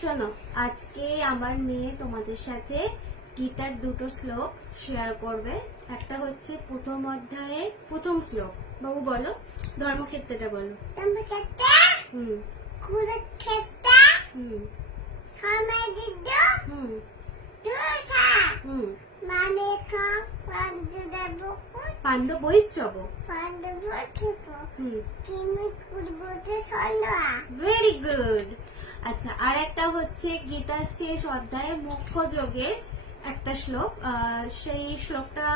শোনো, আজকে আমার মেয়ে তোমাদের সাথে গীতার দুটো শ্লোক শেয়ার করবে। একটা হচ্ছে প্রথম অধ্যায়ের প্রথম শ্লোক। বাবু বলো, ধর্মক্ষেত্রটা বলো। হুম হুম হুম পাণ্ডব বহিষ্ঠব। Very good. আচ্ছা, আর একটা হচ্ছে গীতার শেষ অধ্যায়ে মোক্ষ যোগের একটা শ্লোক। সেই শ্লোকটা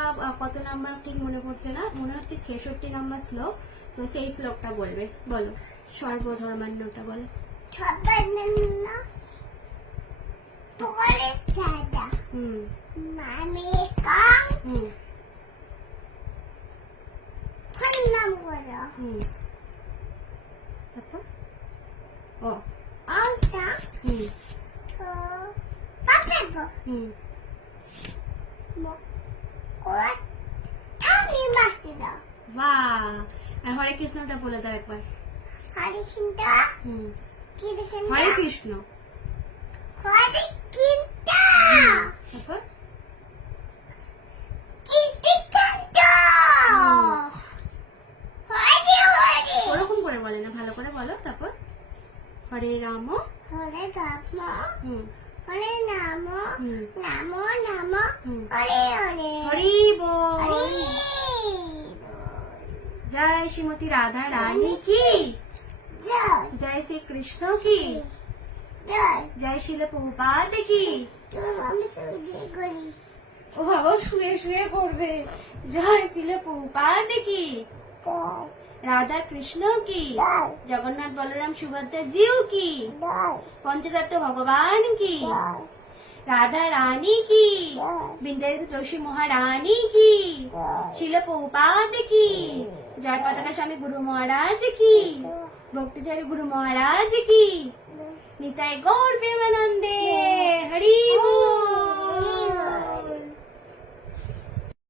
কত নাম্বার ঠিক মনে পড়ছে না, মনে হচ্ছে 66 নাম্বার শ্লোক। তো সেই শ্লোকটা বলবে। বলো, সর্বধর্মান্যটা বলো। হুম হুম হুম তারপর ও হুম হুম বাহ। আর হরে কৃষ্ণটা বলে দাও একবার। হুম হরে কৃষ্ণ। তারপর ওরকম করে বলে না, ভালো করে বলো। তারপর হরে রাম হরে রাম হুম হরে নাম হুম নাম নাম হুম হরে হরে হরি বল। জয় শ্রীমতী রাধা রানী কি, জয় জয় শ্রী কৃষ্ণ কি, জয় জয় শিল প্রভুপাদ কি। আমি শুয়ে করি ও বাবা, শুয়ে শুয়ে পড়বে। জয় শিল প্রভুপাদ কি, জয় রাধা কৃষ্ণ কি, জয় জগন্নাথ বলরাম সুভদ্রা জিউ কি, জয় পঞ্চতত্ত্ব ভগবান কি, জয় রাধা রানী কি, বৃন্দাবন তুলসী মহারানী কি, শিল প্রভুপাদ কি, জয় পতাকা স্বামী গুরু মহারাজ কি, ভক্তিচারী গুরু মহারাজ কি, নিতাই গৌর প্রেমানন্দ